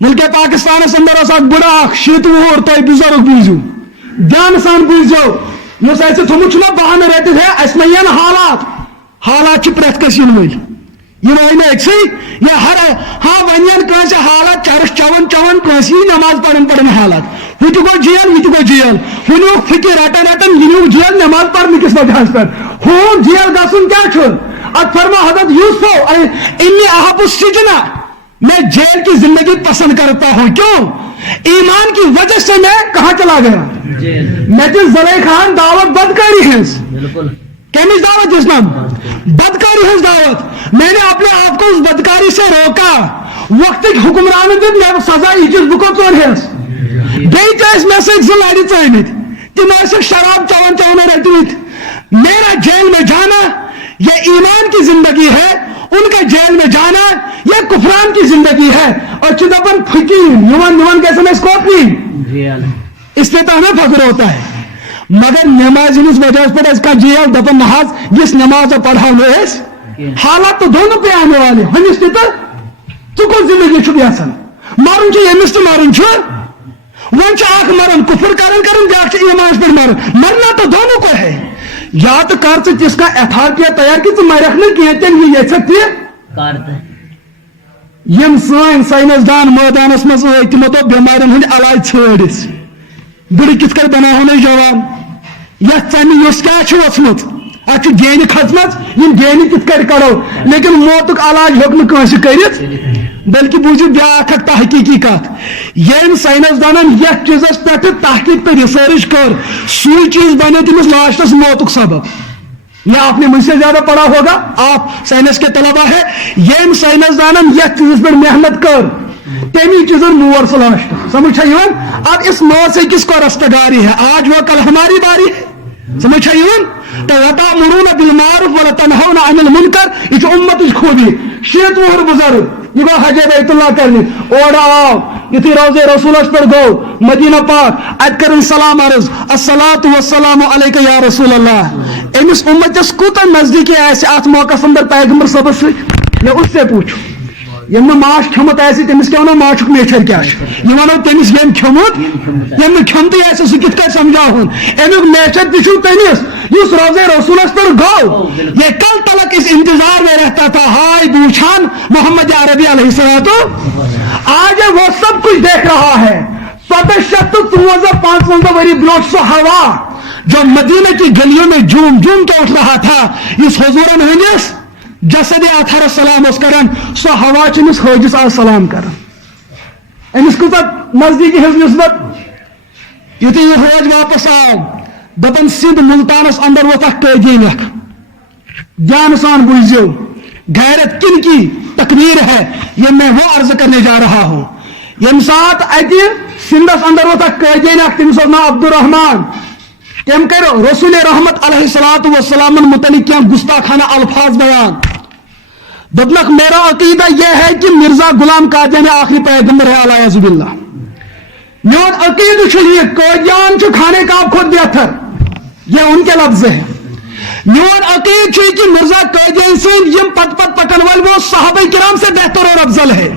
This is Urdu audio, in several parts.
ملک پاکستان اندر بڑا 7 وُہُر تُہۍ بزرگ بوٗزِو دھیان سان بوٗزِو یُس اَسہِ تھوٚمُت چھُنہ بہانہٕ رٔٹِتھ ہے اَسہِ مہ یِن حالات چھِ پرٛٮ۪تھ کٲنٛسہِ یِن وٲلۍ یہِ روزِ نہٕ أکسٕے یا ہاں وۄنۍ یِن کٲنٛسہِ حالات چرس چٮ۪وان کٲنٛسہِ یی نماز پران حالات ہُہ تہِ گوٚو جیل یہِ تہِ گوٚو جیل ہُہ نیوٗکھ فِکر رٹان یہِ نیوٗکھ جیل نماز پرنہٕ کِس وجہس پٮ۪ٹھ ہُہ جیل گژھُن کیٛاہ چھُ اتھ فرما حضرت یوسف انی احب السجن میں جیل کی زندگی پسند کرتا ہوں کیوں ایمان کی وجہ سے میں کہاں چلا گیا میں تو زلیخان دعوت بدکاری ہے کیمش دعوت اسلام بدکاری ہے دعوت میں نے اپنے آپ کو اس بدکاری سے روکا وقت حکمران دن میں سزا یہ چیز بکو ٹور ہے بیس میں سے لڑی ٹھمت تم شراب چون رٹمت میرا جیل میں جانا یہ ایمان کی زندگی ہے ان کا جیل میں جانا یہ کفران کی زندگی ہے اور چدپن پھکی کیسے میں اس پہ تو ہمیں فخر ہوتا ہے مگر نماز ہندس وجہ پر اس کا جیل دپن محاذ جس نماز پڑھا حالات تو دونوں پہ آنے والے ہمس تو کون زندگی چھو یسان مارن یمس تو مارن ون مرن کفر کرن بیاکھ ایمان پہ مرنا تو دونوں کو ہے یا تو کر تس کا اتھارٹی تیار کہ مرک نا کی تم یہ یم سن سائنسدان میدانس مز تمو تو بیمارن ہند علاج ژھانڈ بڑھ کت کر بنا جوان یت ژمہ اس کیا وسمت ات گینہ کھچمت یم گینہ کت کر کڑو لیکن موتک علاج ہیوک نہ کٲنٛسہِ کٔرِتھ بلکہ بوٗزِو بیاکھ اکھ تحقیقی کتھ یم سائنسدانن یتھ چیزس پہ تحقیق تو ریسرچ کر سوئی چیز بنے تمس لاسٹس موتک سبب یا آپ نے مجھ سے زیادہ پڑھا ہوگا آپ سائنس کے طلبا ہے یم سائنسدانن یتھ چیز پر محنت کر تمی چیزن مور سہ لاسٹ سمجھ اب اس موت سے کس کو رستگاری ہے آج وہ کل ہماری باری ہے سمجھ وَتَأْمُرُونَ بِالْمَعْرُوفِ وَلَتَنْهَوْنَ عَنِ الْمُنْكَرِ یہ امت خوبی 7 وُہُر بزرگ یہ گو حج بیت اللہ کرنے اور آو یتھی روزے رسولس پر گو مدینہ پاک ات کرن سلام عرض الصلاۃ والسلام علیک یا رسول اللہ امس امتس کوتا نزدیکی آسہ ات موقع اندر پیغمبر صبر سے میں اس سے پوچھوں یم ماش کھمت آسہ تمس کیا ونو ماشک میچھر کیا یہ ونو تمس یم کھمت یم کھمتی آسہ سہ کت کر سمجھاون امیک میچھر تہ چھو تمس اس روزے رسولس پر گو یہ کل تلک اس انتظار میں رہتا تھا ہائے بوچھان محمد عربی علیہ السلام آج وہ سب کچھ دیکھ رہا ہے 553 وری بروٹ سو ہوا جو مدینہ کی گلیوں میں جھوم جھوم کے اٹھ رہا تھا اس حضورن ہندس جسد اطہر السلام اس کرن سو ہوا چمس حاجس آ سلام کرن امس کتا نزدیکی ہز نسبت یتھی یہ حاج واپس آو دپن سندھ ملتانس اندر ووت اخ قیدی اخ دھیان سان بوزیو غیرت کن کی تکبیر ہے یہ میں وہ عرض کرنے جا رہا ہوں یم سات اتہ سندھس اندر ووت اخ قیدی اخ تمس ناو عبد الرحمان تم کر رسول رحمت علیہ الصلوۃ والسلام متعلق کیا گستاخانہ الفاظ بیان دپنک میرا عقیدہ یہ ہے کہ مرزا غلام قادیانی آخری پیغمبر ہے اعوذ باللہ میون عقیدہ یہ قادیان کھانے کا خود بہتر یہ ان کے لفظ ہیں میون عقیدہ کہ مرزا قادیانی سن یم پت پکن ول وہ صحابہ کرام سے بہتر اور افضل ہے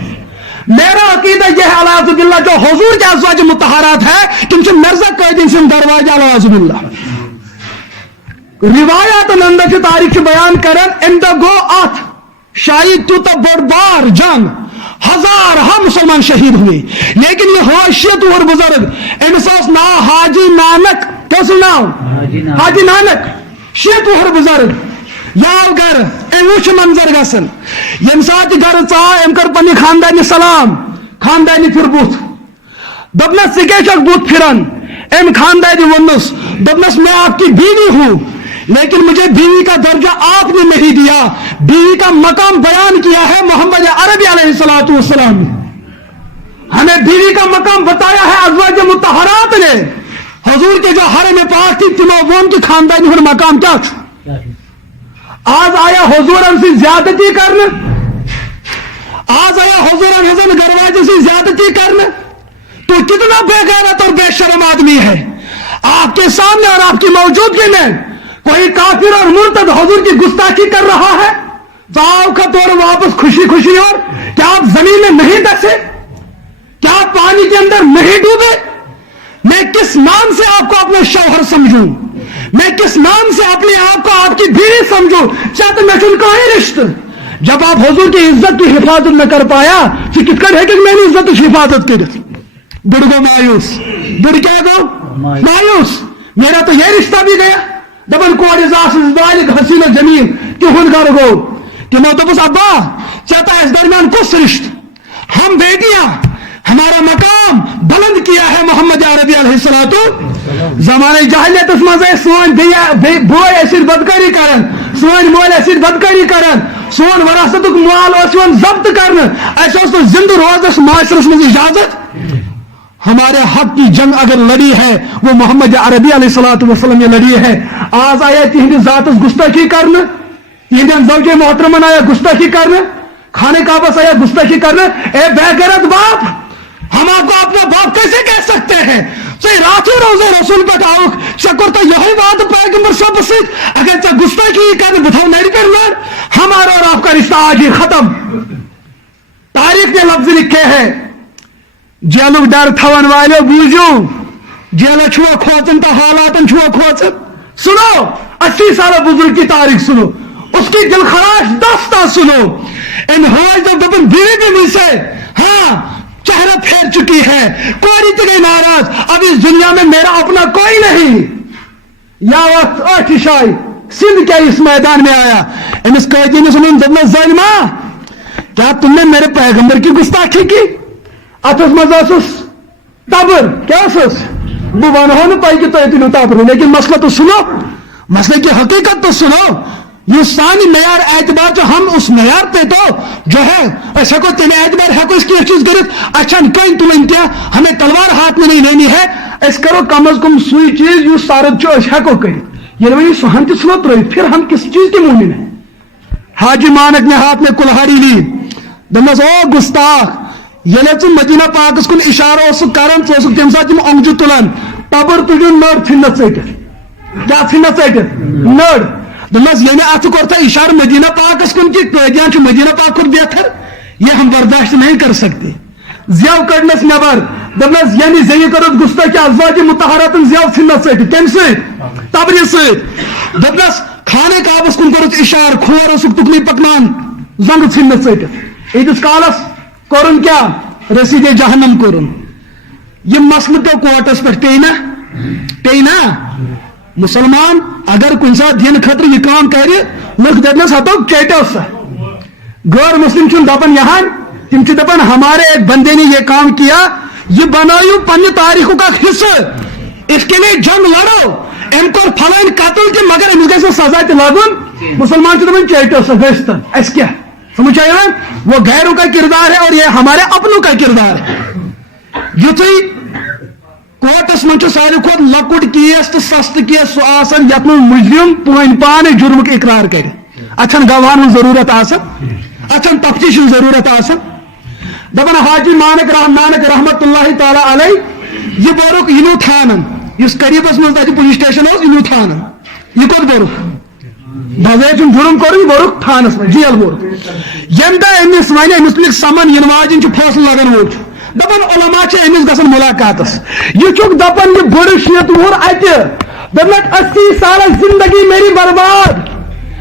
میرا عقیدہ یہ ہے اعوذ باللہ جو حضور کے ازواج مطہرات ہے تم سے مرزا قادیانی سن دروازہ اعوذ باللہ روایات نند تاریخ بیان کرن ان دا گو ات شاید تو بڑ بار جنگ ہزار ہم مسلمان شہید ہوئے لیکن یہ حاشیت اور بزرگ امس نا حاجی نانک کس ناو حاجی نانک 6 وُہُر بزرگ یاو گر ام وچ منظر گسن یم سات گر ژاو ام کر پنہ خاندانی سلام خاندانی پھر بت دپنس ژے بت پھران ام خاندانی ونس دپنس میں آپ کی بیوی ہوں لیکن مجھے بیوی کا درجہ آپ نے نہیں دیا بیوی کا مقام بیان کیا ہے محمد عربی علیہ الصلوۃ والسلام نے ہمیں بیوی کا مقام بتایا ہے ازواج مطہرات نے حضور کے جو حرم پاک تھی تمو ون کی خاندانی ہر مقام کیا چھو آج آیا حضور ہم سے زیادتی کرنے آج آیا حضور ہم ہزن گرواجے سے زیادتی کرنے تو کتنا بے غیرت اور بے شرم آدمی ہے آپ کے سامنے اور آپ کی موجودگی میں کوئی کافر اور مرتد حضور کی گستاخی کر رہا ہے تو آپ کا طور واپس خوشی خوشی اور کیا آپ زمین میں نہیں دسے پانی کے اندر نہیں ڈوبے؟ میں کس نام سے آپ کو اپنا شوہر سمجھوں؟ میں کس نام سے اپنے آپ کو آپ کی بیوی سمجھوں؟ چاہتے میں چن کا ہی رشتہ جب آپ حضور کی عزت کی حفاظت نہ کر پایا تو کت کر ہے کہ میں نے عزت کی حفاظت کی؟ بڑ گو مایوس، بڑ کیا گو مایوس، میرا تو یہ رشتہ بھی گیا. دبن کوڑ زاس بالغ حسین جمیل تہد گھر گو. تمو دوپس ابا چاہتا ہے اس درمیان کس رشت؟ ہم بیٹیاں، ہمارا مقام بلند کیا ہے محمد عربی علیہ السلام. زمانے جاہلیت مز سون بوئے اثر بدکاری کرن، سون مول اثر بدکاری کرن، سون وراثت مال ضبط کرنا، اس زندہ روزس معاشرس مز اجازت. ہمارے حق کی جنگ اگر لڑی ہے وہ محمد عربی علیہ الصلوۃ والسلام یہ لڑی ہے. آج آیا تہندس ذاتس گستاخی کرنا، تہندین زوجے محترمن آیا گستاخی کرنا، خانہ کعبہ آیا گستاخی کرنا. اے بے غیرت باپ، ہم آپ کو اپنا باپ کیسے کہہ سکتے ہیں؟ رات روزے رسول پہ آؤ چکر تو یہی بات پیغمبر صاحب سے اگر ژے گستاخی کرنے بتاؤ نڑ کر لڑ. ہمارا اور آپ کا رشتہ آج ہی ختم. تاریخ نے لفظ لکھے ہیں جیلک ڈر تھون والو بوجو، جیل چھوا کھوچن تو حالات چھوا کھوچن. سنو 80 سالہ بزرگ کی تاریخ سنو، اس کی دلخراش داستان سنو. ان حاج جب دبن بیوی بھی مجھ سے ہاں چہرہ پھیر چکی ہے، کوئی تو گئی ناراض، اب اس دنیا میں میرا اپنا کوئی نہیں. یا وقت آٹھشائی سندھ کیا اس میدان میں آیا، امس قیدی نے سنن دبن ظالمہ کیا تم نے میرے پیغمبر کی گستاخی کی؟ اتس مزاس تبر کیا بہ ونہو نا تہ کہ تھی تلو تبر، لیکن مسئلہ تو سنو، مسئلے کی حقیقت تو سنو. یہ سانی معیار اعتبار ہم اس معیار پہ تو جو ہے ایسا کو تمہیں اعتبار ہے کو اس کی چیز کرت اچھا کہیں تلن کیا، ہمیں تلوار ہاتھ میں نہیں لینی ہے. اس کرو کم از کم سوئی چیز یو سارد جو ہیکو کرت یہ وہی سہن تہ سلو ترت، پھر ہم کس چیز کے مومن ہیں؟ حاجی مانک نے ہاتھ میں کلہاڑی لی، دمس او گستاخ یل مدینہ پاکس کن اشارہ کران تم سات تم اونگجہ تلان تبر تجن نر ٹھنہ ٹھٹت کیا ٹھنہ ٹھٹت نر دمس یہ ات کورتا اشارہ مدینہ پاکس کن کہ قیدیان مدینہ پاک کھت بہتر، یہ ہم برداشت نہیں کر سکتے. زیو کڑنس نبر دمس یعنی زی کرت گستاخی ازواج مطہرات زیو ٹھنہ ٹھٹت کم ست تبری ست. دمس خانہ کعبس کن کورت اشار کھور اسک تکنی پکنان زنگ ٹھنہ ٹھٹت. ایتس کالس کورن کیا رسید جہنم کورن. یہ مسئلہ تو کوٹس پہ پی نا مسلمان اگر کن سات دین خطر یہ کام کر لوگ دپنس ہتو چیٹو سا. غیر مسلم چھ دپن یہاں تم دپن ہمارے ایک بندے نے یہ کام کیا، یہ بنائیو پنہ تاریخوں کا حصہ، اس کے لیے جنگ لڑو، ام کو پھلائن قتل تہ مگر امس گژھِ سزا تہ لگن. مسلمان چھ دپن چیٹو سا گژھتن اس کیا سمجھ آیا؟ وہ غیروں کا کردار ہے اور یہ ہمارے اپنوں کا کردار ہے. یتھے کوٹس من ساروی کھت لکٹ کیس تو سست کیس سہ یت مجرم پن پانے جرمک اقرار کر، اتھن گواہن ضرورت اتھن تفتیش ضرورت دپان حاجی مانک رحمت اللہ تعالی علیہ یہ بورک انو تھانن اس قریبس من تک پولیس سٹیشن انو تھانن یہ کت بورک بغیر جرم کور یہ بورک تھانس میں جیل بورک. یم دہ امس ون امس تلک سمن ین واجن فیصلہ لگن وول دپان علماء امس گھن ملاقاتس یہ دپان یہ بڑ شیت وہر اتہ دپان 80 سال زندگی میری برباد،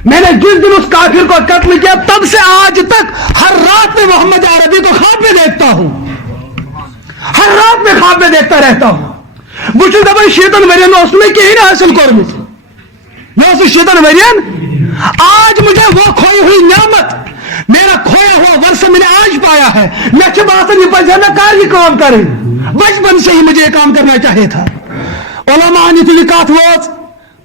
میں نے جس دن اس کافر کو قتل کیا تب سے آج تک ہر رات میں محمد عربی کو خواب میں دیکھتا ہوں، ہر رات میں خواب میں دیکھتا رہتا ہوں. بچ دپان شیطن ورین اس نے کہیں حاصل کورمت، میں شیطن ورین آج مجھے وہ کھوئی ہوئی نعمت میرا کھویا ہوا ورثہ میں نے آج پایا ہے. میں باسن یہ پہ نہ کار یہ کام کریں، بچپن سے ہی مجھے یہ کام کرنا چاہیے تھا. علماء یہ کت وچ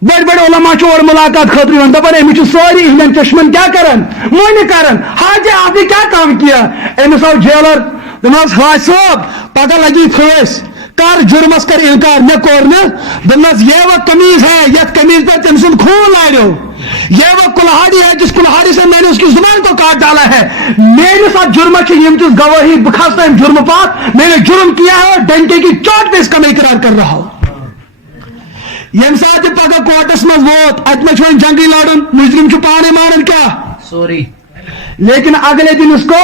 بڑے بڑے علماء اور ملاقات خاطر دپان امس سوری ہند چشمن کیا کرن معنی کرن حاجی آپ نے کیا کام کیا. امس آو جیلر دپان حاج صاحب پتہ لگی پھس کر جرمس کر انکار مے کور دپنس یہ وہ قمیض ہے یت قمیض پہ تم سن خون لاڑو، یہ وہ کلہاڑی ہے جس کلہاڑی سے میں نے اس کی زبان کو کاٹ ڈالا ہے. میرے ساتھ جرم یم چیز گواہی بخاصتا ہے جرم پاک میں نے جرم کیا ہے اور ڈنڈے کی چوٹ پہ اس کا میں اقرار کر رہا ہوں. یم سات پگہ کوٹس مز ووت ات میں جنگی لڑن مجرم پانے مانن کیا سوری، لیکن اگلے دن اس کو